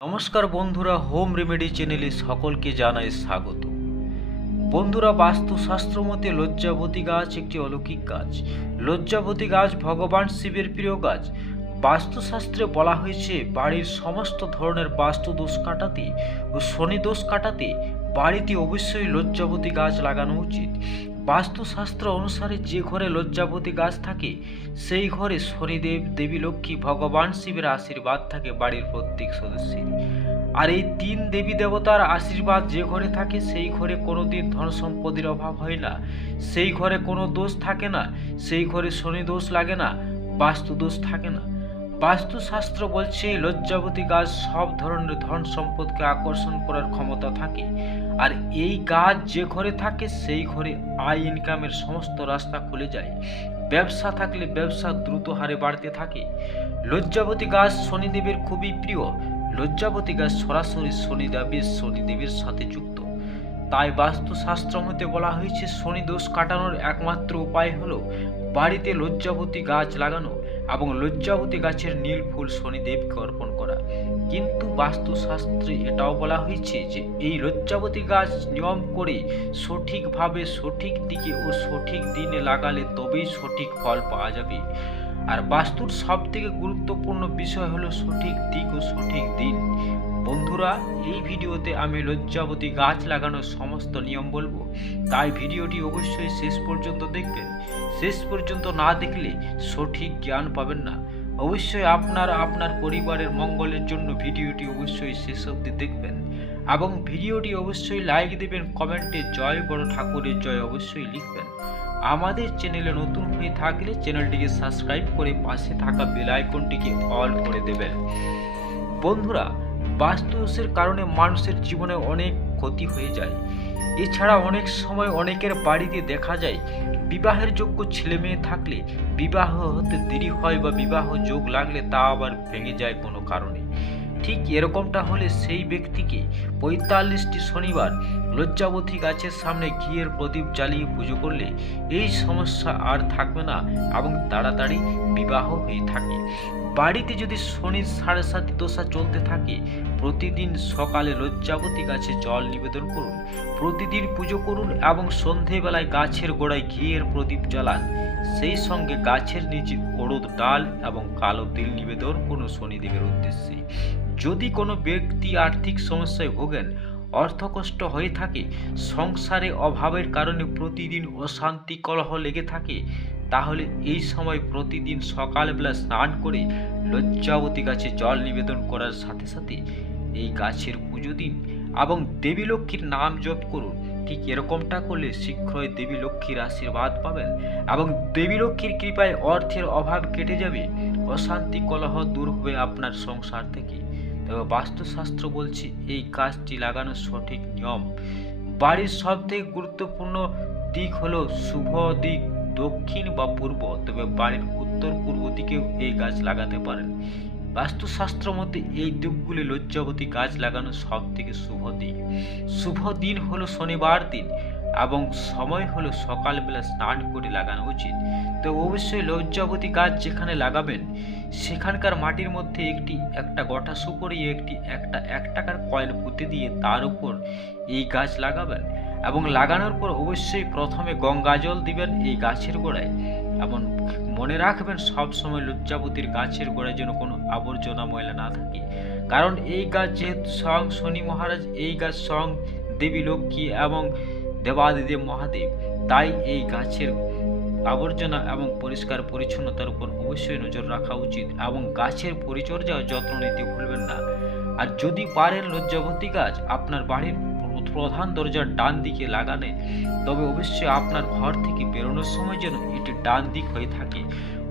নমস্কার বন্ধুরা, home remedy চ্যানেলে সকলকে জানাই স্বাগত। বন্ধুরা বাস্তুশাস্ত্র মতে লজ্জাবতী গাছ একটি অলৌকিক গাছ। লজ্জাবতী গাছ ভগবান শিবের প্রিয় গাছ। বাস্তুশাস্ত্রে বলা হয়েছে, বাড়ির সমস্ত ধরনের বাস্তু দোষ কাটাতে ও শনি দোষ কাটাতে বাড়িতে অবশ্যই লজ্জাবতী গাছ লাগানো উচিত। বাস্তুশাস্ত্র অনুসারে যে ঘরে লজ্জাবতী গাছ থাকে, সেই ঘরে শনিদেব, দেবী, লক্ষ্মী, ভগবান শিবের আশীর্বাদ থাকে বাড়ির প্রত্যেক সদস্যের। আর এই তিন দেবী দেবতার আশীর্বাদ যে ঘরে থাকে, সেই ঘরে কোনোদিন ধন সম্পদের অভাব হয় না। সেই ঘরে কোনো দোষ থাকে না, সেই ঘরে শনি দোষ লাগে না বাস্তু দোষ থাকে না। বাস্তুশাস্ত্র বলছে, লজ্জাবতী গাছ সব ধরনের ধন সম্পদকে আকর্ষণ করার ক্ষমতা থাকে, আর এই গাছ যে ঘরে থাকে, সেই ঘরে আয়, ইনকামের সমস্ত রাস্তা খুলে যায়। ব্যবসা থাকলে ব্যবসা দ্রুত হারে বাড়তে থাকে। লজ্জাবতী গাছ শনিদেবের খুবই প্রিয়। লজ্জাবতী গাছ সরাসরি শনিদেবের শনিদেবের সাথে যুক্ত তাই বাস্তুশাস্ত্র মতে বলা হয়েছে শনি দোষ কাটানোর একমাত্র উপায় হলো বাড়িতে লজ্জাবতী গাছ লাগানো এবং লজ্জাবতী গাছের নীল ফুল শনিদেবকে অর্পণ করা। কিন্তু বাস্তুশাস্ত্রে এটাও বলা হয়েছে যে, এই লজ্জাবতী গাছ নিয়ম করে সঠিকভাবে সঠিক দিকে ও সঠিক দিনে লাগালে তবেই সঠিক ফল পাওয়া যাবে। আর বাস্তুর সব থেকে গুরুত্বপূর্ণ বিষয় হলো সঠিক দিক ও সঠিক দিন। বন্ধুরা, এই ভিডিওতে আমি লজ্জাবতী গাছ লাগানোর সমস্ত নিয়ম বলব। তাই ভিডিওটি অবশ্যই শেষ পর্যন্ত দেখবেন। শেষ পর্যন্ত না দেখলে সঠিক জ্ঞান পাবেন না। অবশ্যই আপনার আপনার পরিবারের মঙ্গলের জন্য ভিডিওটি অবশ্যই শেষ অবধি দেখবেন এবং ভিডিওটি অবশ্যই লাইক দেবেন, কমেন্টে জয় বড় ঠাকুরের জয় অবশ্যই লিখবেন। আমাদের চ্যানেলে নতুন হয়ে থাকলে চ্যানেলটিকে সাবস্ক্রাইব করে পাশে থাকা বেল আইকনটিকে অল করে দেবেন। বন্ধুরা বাস্তুদোষের কারণে মানুষের জীবনে অনেক ক্ষতি হয়ে যায়। এছাড়া অনেক সময় অনেকের বাড়িতে দেখা যায়, বিবাহের যোগ্য ছেলে মেয়ে থাকলে বিবাহ হতে দেরি হয় বা বিবাহ যোগ লাগলে তা আবার ভেঙে যায় কোনো কারণে। ঠিক এরকমটা হলে সেই ব্যক্তিকে পঁয়তাল্লিশটি শনিবার লজ্জাবতী গাছের সামনে ঘিয়ের প্রদীপ জ্বালিয়ে পুজো করলে এই সমস্যা আর থাকবে না এবং তাড়াতাড়ি বিবাহ হয়ে থাকে। বাড়িতে যদি শনির সাড়ে সাত দশা চলতে থাকে, প্রতিদিন সকালে লজ্জাবতী গাছে জল নিবেদন করুন, প্রতিদিন পুজো করুন এবং সন্ধেবেলায় গাছের গোড়ায় ঘিয়ের প্রদীপ জ্বালান। সেই সঙ্গে গাছের নিচে ওড়দ ডাল এবং কালো তিল নিবেদন করুন শনিদেবের উদ্দেশ্যে। যদি কোনো ব্যক্তি আর্থিক সমস্যায় ভোগেন, অর্থকষ্ট হয়ে থাকে, সংসারে অভাবের কারণে প্রতিদিন অশান্তি কলহ লেগে থাকে, তাহলে এই সময় প্রতিদিন সকালবেলা স্নান করে লজ্জাবতী গাছে জল নিবেদন করার সাথে সাথে এই গাছের পুজো দিন এবং দেবী লক্ষ্মীর নাম জপ করুন। ঠিক এরকমটা করলে শীঘ্রই দেবী লক্ষ্মীর আশীর্বাদ পাবেন এবং দেবী লক্ষ্মীর কৃপায় অর্থের অভাব কেটে যাবে। অশান্তি কলহ দূর হবে আপনার সংসার থেকে। তবে বাস্তুশাস্ত্র বলছে এই গাছটি লাগানোর সঠিক নিয়ম। বাড়ির সব থেকে গুরুত্বপূর্ণ দিক হলো শুভ দিক, দক্ষিণ বা পূর্ব। তবে বাড়ির উত্তর পূর্ব দিকেও এই গাছ লাগাতে পারেন। বাস্তুশাস্ত্র মতে এই দিকগুলি লজ্জাবতী গাছ লাগানো সব থেকে শুভ দিক। শুভ দিন হলো শনিবার দিন। এবং সময় হলো সকালবেলা স্নান করে লাগানো উচিত। তো অবশ্যই লজ্জাবতী গাছ যেখানে লাগাবেন, সেখানকার মাটির মধ্যে একটি, একটা গটা সুপরি, একটি, একটা, এক টাকার কয়েন পুঁতে দিয়ে তার উপর এই গাছ লাগাবেন এবং লাগানোর পর অবশ্যই প্রথমে গঙ্গা জল দিবেন এই গাছের গোড়ায়। এবং মনে রাখবেন সব সময় লজ্জাবতীর গাছের গোড়ায় যেন কোনো আবর্জনা ময়লা না থাকে। কারণ এই গাছ যেহেতু স্বয়ং শনি মহারাজ, এই গাছ স্বয়ং দেবী লক্ষ্মী এবং দেবাদিদেব মহাদেব, তাই এই গাছের আবর্জনা এবং পরিষ্কার পরিচ্ছন্নতার উপর অবশ্যই নজর রাখা উচিত এবং গাছের পরিচর্যা যত্ন নিতে ভুলবেন না। আর যদি পারেন লজ্জাবতী গাছ, আপনার বাড়ির প্রধান দরজার ডান দিকে লাগানে, তবে অবশ্যই আপনার ঘর থেকে বেরোনোর সময় যেন এটি ডান দিক হয়ে থাকে।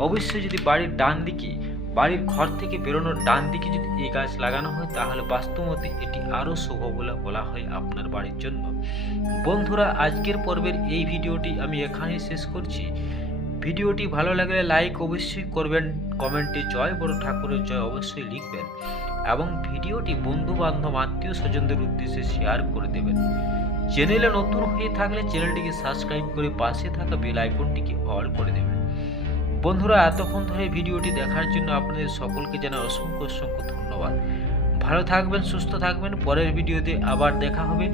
অবশ্যই যদি বাড়ির ডান দিকে বাড়ির ঘর থেকে বেরোনোর ডান দিকে যদি এই গাছ লাগানো হয়, তাহলে বাস্তবতে এটি আরও শুভ বলে, বলা হয় আপনার বাড়ির জন্য। বন্ধুরা, আজকের পর্বের এই ভিডিওটি আমি এখানেই শেষ করছি। ভিডিওটি ভালো লাগলে লাইক অবশ্যই করবেন, কমেন্টে জয় বড় ঠাকুরের জয় অবশ্যই লিখবেন এবং ভিডিওটি বন্ধু বান্ধব আত্মীয় স্বজনদের উদ্দেশ্যে শেয়ার করে দেবেন। চ্যানেলে নতুন হয়ে থাকলে চ্যানেলটিকে সাবস্ক্রাইব করে পাশে থাকা বেল আইকনটিকে অল করে দেবেন। বন্ধুরা, এতক্ষণ ধরে ভিডিওটি দেখার জন্য আপনাদের সকলকে জানাই অসংখ্য অসংখ্য ধন্যবাদ। ভালো থাকবেন, সুস্থ থাকবেন। পরের ভিডিওতে আবার দেখা হবে।